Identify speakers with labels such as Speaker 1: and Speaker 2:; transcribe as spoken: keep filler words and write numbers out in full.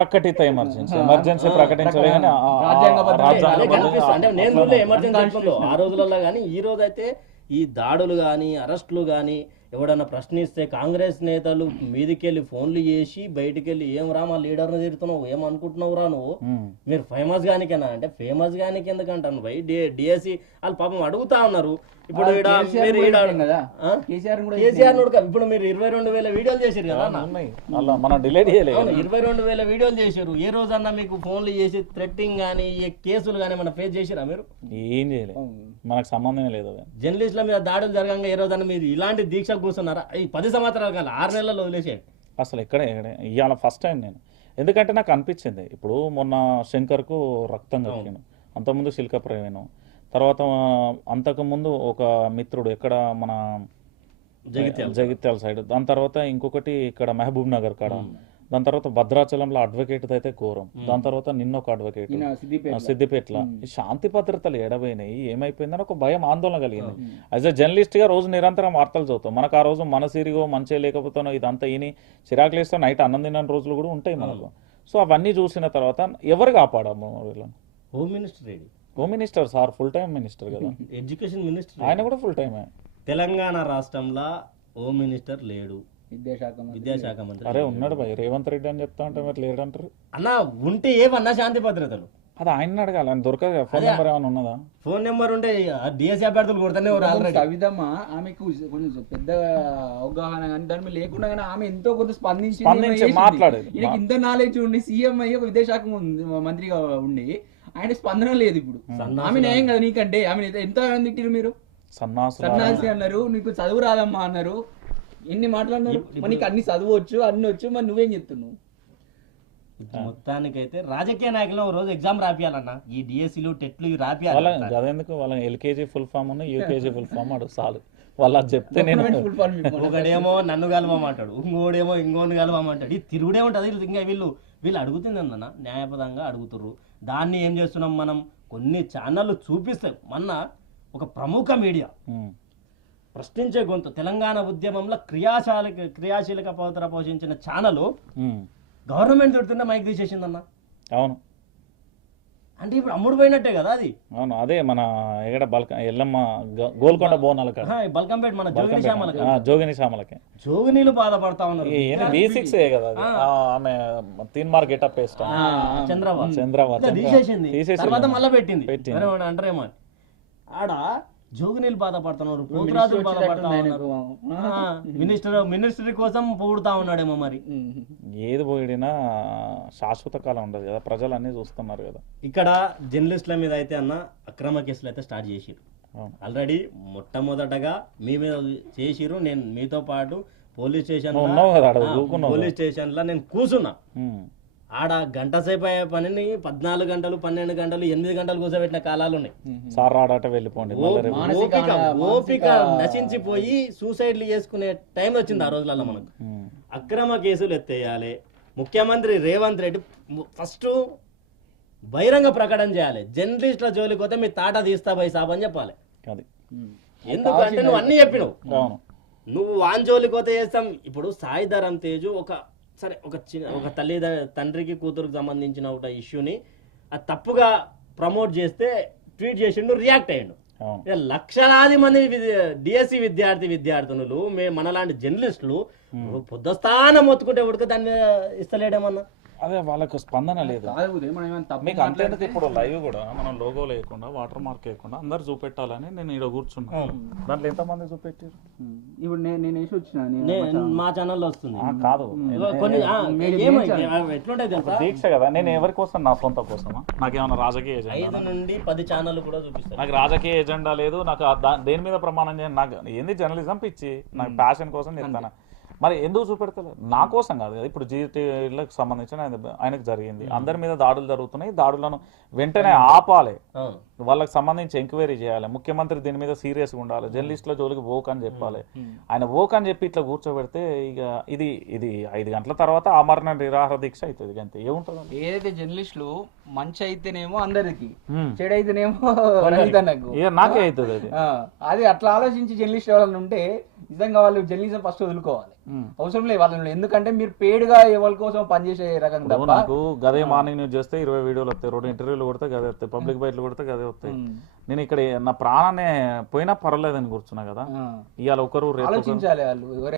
Speaker 1: ప్రకటిత emergency emergency ప్రకటించలే కానీ
Speaker 2: అంటే నేను చూడలే ఎమర్జెన్సీ ఆ రోజులలో కానీ ఈ రోజు అయితే ఈ దాడులు కానీ అరెస్టులు కానీ ఎవడన్నా ప్రశ్నిస్తే కాంగ్రెస్ నేతలు మీదికెళ్ళి ఫోన్లు చేసి బయటికి వెళ్ళి ఏం రా మా లీడర్ని తిరుగుతున్నావు ఏం అనుకుంటున్నావు రా నువ్వు మీరు ఫేమస్ గానికేనా అంటే ఫేమస్ గానికి ఎందుకంటాను భయ్ డిఎస్సి వాళ్ళు పాపం అడుగుతా ఉన్నారు. ఇప్పుడు కేసీఆర్ ఇప్పుడు మీరు ఇరవై రెండు వేల వీడియోలు చేసారు కదా
Speaker 1: మనం డిలీట్ చేయలేదు.
Speaker 2: ఇరవై రెండు వేల వీడియోలు చేశారు. ఏ రోజన్నా మీకు ఫోన్లు చేసి థ్రెట్టింగ్ కానీ కేసులు కానీ మన ఫేస్ చేసిరా మీరు?
Speaker 1: ఏం చేయలేదు, మనకు సంబంధం లేదు.
Speaker 2: జర్నలిస్టుల మీద దాడులు జరగంగా ఏ రోజన్నా మీరు ఇలాంటి దీక్ష కూర్చున్నారా? ఈ పది సంవత్సరాలు కాదు ఆరు నెలల్లో వదిలేసేయండి.
Speaker 1: అసలు ఎక్కడ ఇవాళ ఫస్ట్ టైం నేను, ఎందుకంటే నాకు అనిపించింది ఇప్పుడు మొన్న శంకర్కు రక్తం కక్కిను, అంతకుముందు శిల్క ప్రవీణ్, తర్వాత అంతకుముందు ఒక మిత్రుడు ఎక్కడ మన
Speaker 2: జగిత్యాల
Speaker 1: జగిత్యాల సైడ్, దాని తర్వాత ఇంకొకటి ఇక్కడ మహబూబ్ నగర్ కాడ, దాని తర్వాత భద్రాచలంలో అడ్వకేట్ అయితే ఘోరం, దాని తర్వాత నిన్న ఒక అడ్వకేట్ సిద్దిపేటలో. శాంతి భద్రతలు ఎడబోయినాయి, ఏమైపోయిందని ఒక భయం ఆందోళన కలిగింది. యాజ్ అ జర్నలిస్ట్ గా రోజు నిరంతరం వార్తలు చదువుతాం, మనకు ఆ రోజు మనసిరిగో మంచిగా లేకపోతానో ఇదంతా ఈని చిరాకులేస్తే నైట్ అన్నం తిన్న రోజులు కూడా ఉంటాయి మనకు. సో అవన్నీ చూసిన తర్వాత ఎవరు కాపాడాము వీళ్ళని?
Speaker 2: Home minister
Speaker 1: home minister sir full time minister కదా,
Speaker 2: ఎడ్యుకేషన్ మినిస్టర్
Speaker 1: ఆయన కూడా ఫుల్ టైమే.
Speaker 2: తెలంగాణ రాష్ట్రంలో హోమ్ మినిస్టర్ లేడు,
Speaker 3: విద్యాశాఖ
Speaker 2: విద్యాశాఖ మంత్రి
Speaker 1: అరే ఉన్నాడు భయ్ రేవంత్ రెడ్డి అని చెప్తా ఉంటే మరి లేడంటారు
Speaker 2: అన్న. ఉంటే ఏమన్నా శాంతి భద్రతలు
Speaker 1: అది ఆయన అడగాలి, ఆయన దొరకదు. ఫోన్ నెంబర్ ఏమైనా ఉన్నదా?
Speaker 2: ఫోన్ నెంబర్ ఉంటే డిఎస్సీ అభ్యర్థులు కొడతానే
Speaker 3: కవితమ్మ ఆమెకు కొంచెం పెద్ద అవగాహన కానీ దాని మీద లేకుండా కానీ ఆమె ఎంతో కొంత స్పందించి
Speaker 1: మాట్లాడేది.
Speaker 3: ఈయనకి ఇంత నాలెడ్జ్ ఉండి సీఎం అయ్యి ఒక విద్యాశాఖ మంత్రిగా ఉండి ఆయన స్పందన లేదు. ఇప్పుడు ఆమె న్యాయం కదా నీకంటే, ఆమె ఎంత తిట్టిరు మీరు? సన్నాసి అన్నారు, నీకు చదువు రాదమ్మా అన్నారు, ఎన్ని మాట్లాడినారు. నీకు అన్ని చదువచ్చు అన్ని వచ్చు, మరి నువ్వేం చెప్తున్నావు?
Speaker 2: మొత్తానికైతే రాజకీయ నాయకులు రోజు ఎగ్జామ్ రాపియాలన్నా, ఈ డిఎస్సీలు టెట్లు రాపియాలి.
Speaker 1: అదెందుకు వాళ్ళ LKG full form UKG full form అడు చాలు, వాళ్ళ చెప్తే నేను
Speaker 2: ఒకడేమో నన్ను కలవమంటాడు, ఇంకోడేమో ఇంకోని కలవమంటాడు. ఈ తిరుగుడే ఉంటది. ఇంకా వీళ్ళు వీళ్ళు అడుగుతుంది అన్న న్యాయపదంగా అడుగుతుర్రు. దాన్ని ఏం చేస్తున్నాం మనం, కొన్ని ఛానళ్ళు చూపిస్తాయి. మొన్న ఒక ప్రముఖ మీడియా ప్రశ్నించే గొంతు తెలంగాణ ఉద్యమంలో క్రియాశాలిక క్రియాశీలక పాత్ర పోషించిన ఛానల్ గవర్నమెంట్ దొరుకుతుంటే మైక్ తీసేసిందన్న.
Speaker 1: అవును,
Speaker 2: అంటే ఇప్పుడు అమ్ముడు పోయినట్టే కదా అది.
Speaker 1: అవును, అదే మన ఎక్కడ బల్క ఎల్లమ్మ గోల్కొండ బోనాల
Speaker 2: బల్కంపేట మన జోగిని శ్యామలకి
Speaker 1: జోగిని శ్యామలకి
Speaker 2: జోగినీలు బాధపడతా ఉన్నారు.
Speaker 1: ఆమె తీన్ మార్క్ గెటప్ వేస్తాం
Speaker 2: చంద్రబాబు
Speaker 1: చంద్రబాబు
Speaker 2: తీసేసింది, తర్వాత మళ్ళీ పెట్టింది అంటారేమో. ఆడ జోగినీలు బాధపడుతున్నారు, పోతురాజులు బాధపడతా ఉన్నారు. మినిస్టర్ మినిస్ట్రీ కోసం పోడుతా ఉన్నాడేమో మరి.
Speaker 1: ఏది పోయినా శాశ్వత కాలం ఉండదు కదా, ప్రజలు అన్ని చూస్తున్నారు కదా.
Speaker 2: ఇక్కడ జర్నలిస్టుల మీద అయితే అన్న అక్రమ కేసులు అయితే స్టార్ట్ చేసిరు ఆల్రెడీ. మొట్టమొదటగా మీ మీద చేసిరు. నేను మీతో పాటు పోలీస్ స్టేషన్ పోలీస్ స్టేషన్ లో నేను కూర్చున్నా. ఆడ గంట సేపు అయ్యే పనిని పద్నాలుగు గంటలు పన్నెండు గంటలు ఎనిమిది గంటలు కూర్చోబెట్టిన కాలాలు ఉన్నాయి.
Speaker 1: సార్ ఆడట వెళ్ళిపోండి,
Speaker 2: ఓపిక ఓపిక నశించిపోయి సూసైడ్లు చేసుకునే టైం వచ్చింది ఆ రోజులలో మనకు. అక్రమ కేసులు ఎత్తేయాలి. ముఖ్యమంత్రి రేవంత్ రెడ్డి ఫస్ట్ బహిరంగ ప్రకటన చేయాలి, జర్నలిస్టుల జోలికి పోతే మీ తాట తీస్తా బై సాబ్ అని చెప్పాలి. ఎందుకంటే నువ్వు అన్ని చెప్పినావు, నువ్వు వాన్ జోలికి పోతే చేస్తాం. ఇప్పుడు సాయి ధరమ్ తేజు ఒక సరే ఒక చిన్న ఒక తల్లి తండ్రికి కూతురుకు సంబంధించిన ఒక ఇష్యూని అది తప్పుగా ప్రమోట్ చేస్తే ట్వీట్ చేసిండు, రియాక్ట్ అయ్యిండు. లక్షలాది మంది డిఎస్సి విద్యార్థి విద్యార్థినులు మే మనలాంటి జర్నలిస్టులు పొద్దుస్థానం మొత్తుకుంటే ఉడక దాన్ని ఇస్తలేడేమన్నా.
Speaker 1: అదే వాళ్ళకు స్పందన లేదు. మీకు అంతేందుకు ఇప్పుడు లైవ్ కూడా మనం లోగో లేకుండా వాటర్ మార్క్ లేకుండా అందరు చూపెట్టాలని నేను ఇక్కడ కూర్చున్నా. దాంట్లో ఎంతమంది చూపెట్టారు?
Speaker 3: ఇప్పుడు నేను వేసి వచ్చిన
Speaker 2: మా ఛానల్లో వస్తుంది
Speaker 1: కాదు, దీక్ష కదా. నేను ఎవరి కోసం? నా సొంత కోసమా? నాకేమన్నా రాజకీయ
Speaker 2: ఐదు నుండి పది ఛానల్ కూడా చూపిస్తాను.
Speaker 1: నాకు రాజకీయ ఎజెండా లేదు, నాకు దేని మీద ప్రమాణం చేయండి. నాకు ఏంది జర్నలిజం పిచ్చి, నాకు ప్యాషన్ కోసం చెప్తాను. మరి ఎందుకు చూపెడతలేదు? నా కోసం కాదు కదా. ఇప్పుడు జీటీలకు సంబంధించిన ఆయనకు జరిగింది, అందరి మీద దాడులు జరుగుతున్నాయి. దాడులను వెంటనే ఆపాలి, వాళ్ళకి సంబంధించి ఎంక్వైరీ చేయాలి. ముఖ్యమంత్రి దీని మీద సీరియస్గా ఉండాలి, జర్నలిస్టుల జోలికి ఓక్ అని చెప్పాలి. ఆయన ఓక్ అని చెప్పి ఇట్లా కూర్చోబెడితే ఇక ఇది ఇది ఐదు గంటల తర్వాత ఆమరణ నిరాహార దీక్ష అవుతుంది. అంతే, ఏముంటుంది.
Speaker 3: ఏదైతే జర్నలిస్టులు మంచి అయితేనేమో అందరికి, చెడు అయితేనేమో
Speaker 1: నాకే అవుతుంది. అది
Speaker 3: అది అట్లా ఆలోచించి జర్నలిస్ట్ ఎవరైనా ఉంటే నిజంగా వాళ్ళు జర్నలిజం ఫస్ట్ వదులుకోవాలి, అవసరం లేదు వాళ్ళని. ఎందుకంటే మీరు పేడుగా ఎవరి కోసం పనిచేసే రకం తప్ప.
Speaker 1: నాకు గదే మార్నింగ్ న్యూస్ చేస్తే ఇరవై వీడియోలు వస్తాయి, రెండు ఇంటర్వ్యూలు కొడితే గదే వస్తాయి, పబ్లిక్ బయటలు కొడితే గదే వస్తాయి. నేను ఇక్కడ నా ప్రాణాన్ని పోయినా పర్వాలేదని కూర్చున్నా కదా. ఇవాళ ఒకరు రేపు
Speaker 3: ఆలోచించాలి వాళ్ళు.